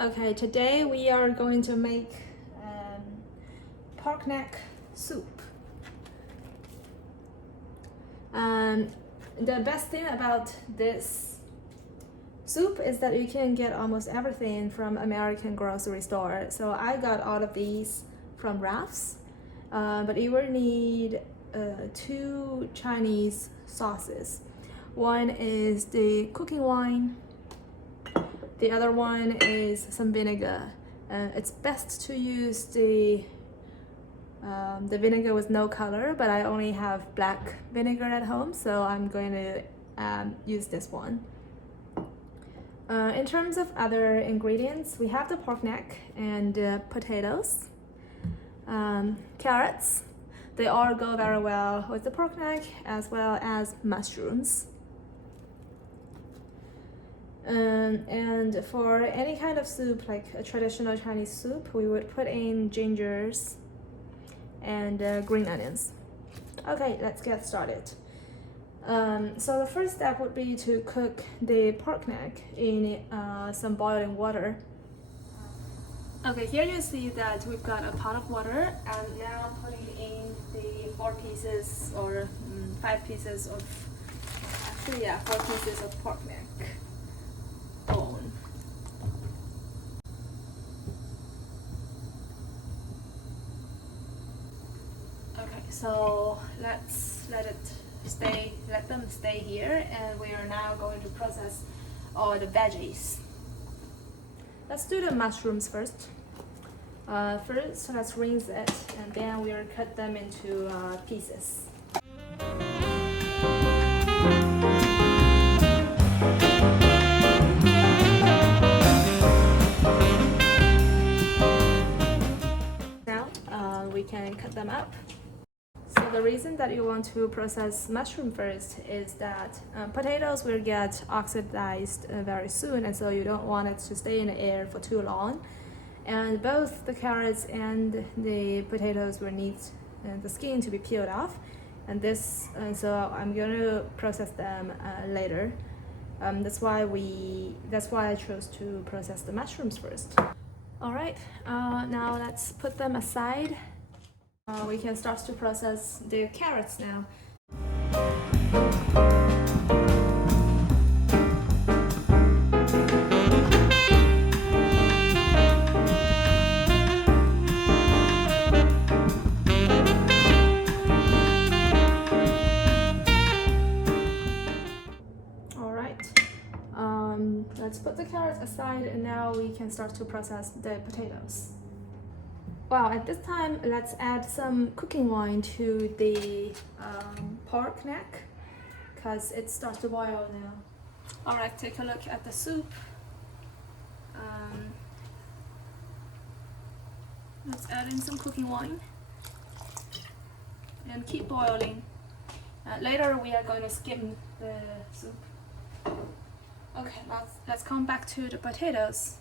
Okay, today we are going to make pork neck soup. The best thing about this soup is that you can get almost everything from American grocery store. So I got all of these from Ralph's, but you will need 2 Chinese sauces. One is the cooking wine. The other one is some vinegar. It's best to use the vinegar with no color, but I only have black vinegar at home, so I'm going to use this one. In terms of other ingredients, we have the pork neck and potatoes, carrots. They all go very well with the pork neck, as well as mushrooms. And for any kind of soup, like a traditional Chinese soup, we would put in gingers and green onions. Okay, let's get started. So the first step would be to cook the pork neck in some boiling water. Okay, here you see that we've got a pot of water, and now I'm putting in the 4 pieces or 5 pieces of, actually yeah, 4 pieces of pork neck bone. Okay, so let's let them stay here, and we are now going to process all the veggies. Let's do the mushrooms first. First, let's rinse it, and then we'll cut them into pieces. We can cut them up. So the reason that you want to process mushroom first is that potatoes will get oxidized very soon, and so you don't want it to stay in the air for too long. And both the carrots and the potatoes will need the skin to be peeled off, and so I'm going to process them later. That's why I chose to process the mushrooms first. All right, now let's put them aside. We can start to process the carrots now. All right, let's put the carrots aside, and now we can start to process the potatoes. Well, at this time, let's add some cooking wine to the pork neck, because it starts to boil now. Alright, take a look at the soup. Let's add in some cooking wine and keep boiling. Later we are going to skim the soup. Okay, let's come back to the potatoes.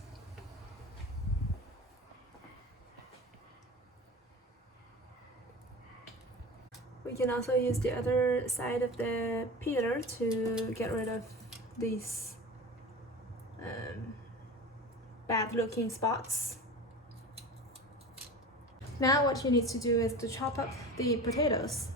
We can also use the other side of the peeler to get rid of these bad looking spots. Now what you need to do is to chop up the potatoes.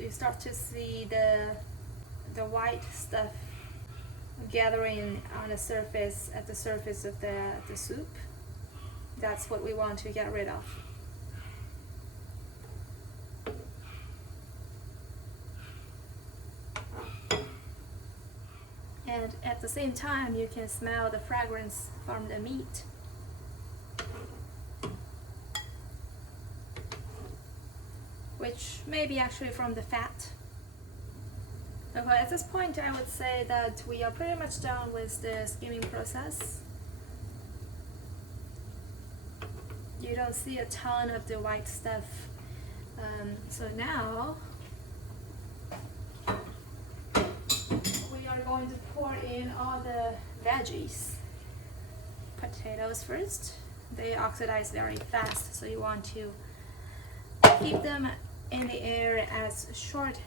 You start to see the white stuff gathering on the surface, at the surface of the soup. That's what we want to get rid of. And at the same time, you can smell the fragrance from the meat. Which may be actually from the fat. Okay, at this point I would say that we are pretty much done with the skimming process. You don't see a ton of the white stuff. So now we are going to pour in all the veggies. Potatoes first. They oxidize very fast, so you want to keep them in the air as short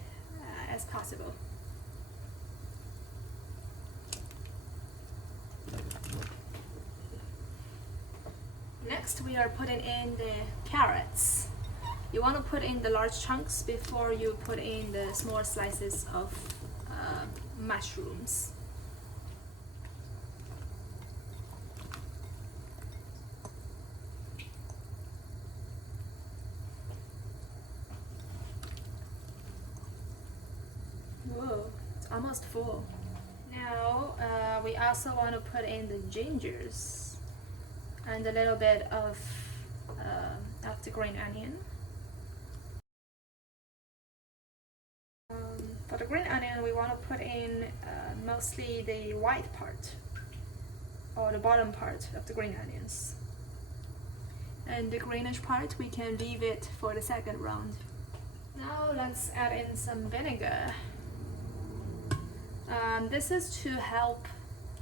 as possible. Next, we are putting in the carrots. You want to put in the large chunks before you put in the small slices of mushrooms. Whoa, it's almost full. Now we also want to put in the gingers and a little bit of the green onion. For the green onion, we want to put in mostly the white part or the bottom part of the green onions. And the greenish part, we can leave it for the second round. Now let's add in some vinegar. This is to help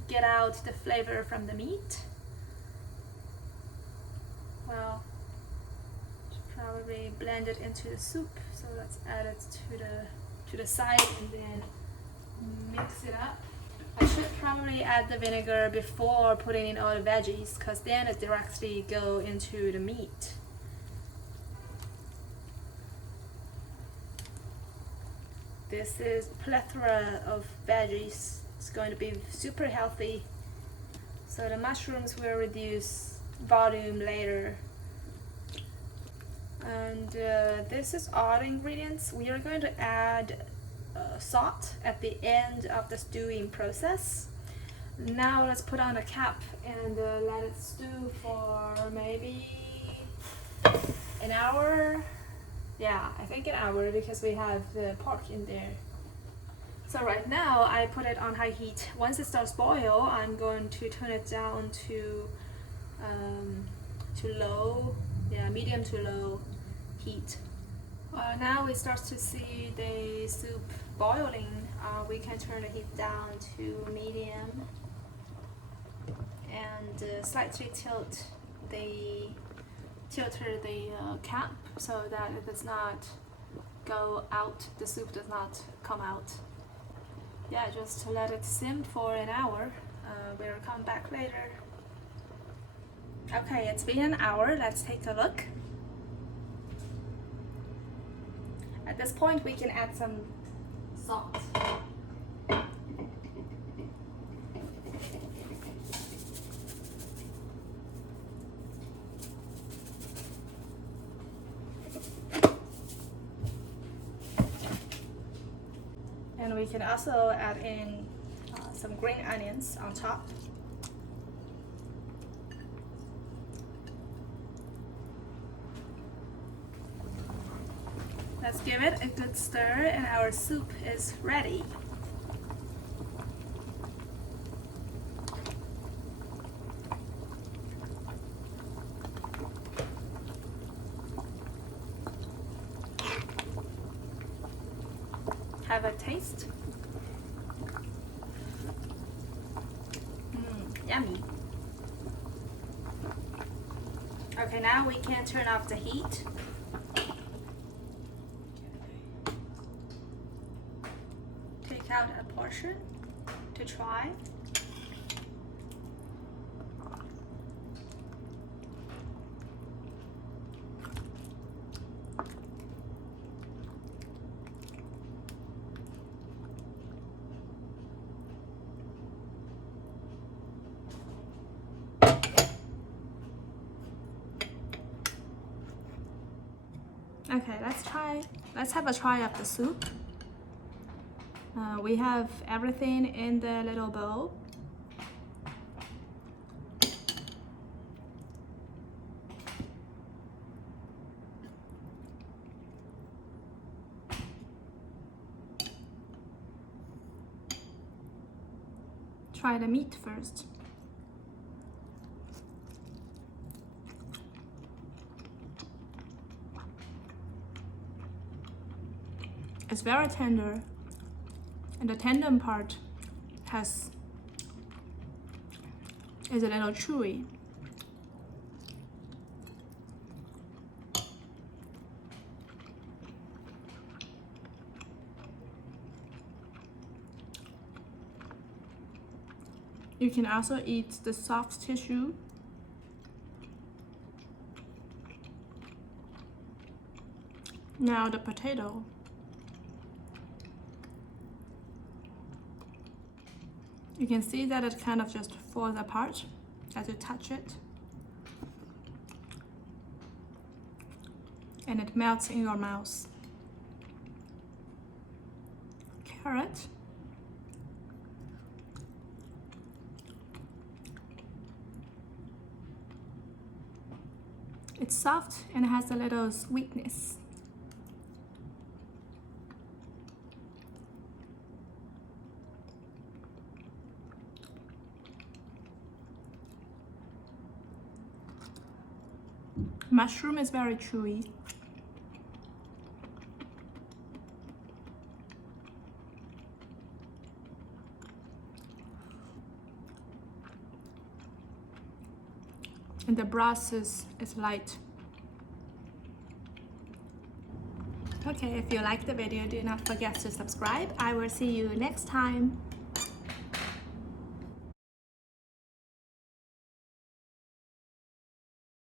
get out the flavor from the meat. Well, probably blend it into the soup. So let's add it to the side and then mix it up. I should probably add the vinegar before putting in all the veggies, because then it directly go into the meat. This is plethora of veggies. It's going to be super healthy. So the mushrooms will reduce volume later. And this is all the ingredients. We are going to add salt at the end of the stewing process. Now let's put on a cap and let it stew for maybe an hour. Yeah, I think an hour, because we have the pork in there. So right now I put it on high heat. Once it starts boil, I'm going to turn it down to low, medium to low heat. Now we start to see the soup boiling. We can turn the heat down to medium and slightly tilt the cap so that it does not go out, the soup does not come out. Yeah, just to let it simmer for an hour. We'll come back later. Okay, it's been an hour. Let's take a look. At this point, we can add some salt. And we can also add in some green onions on top. Let's give it a good stir and our soup is ready. Have a taste. Yummy. Okay, now we can turn off the heat. Take out a portion to try. Okay, let's have a try of the soup. We have everything in the little bowl. Try the meat first. It's very tender, and the tender part has is a little chewy. You can also eat the soft tissue. Now the potato. You can see that it kind of just falls apart as you touch it. And it melts in your mouth. Carrot. It's soft and has a little sweetness. Mushroom is very chewy. And the broth is light. Okay, if you like the video, do not forget to subscribe. I will see you next time.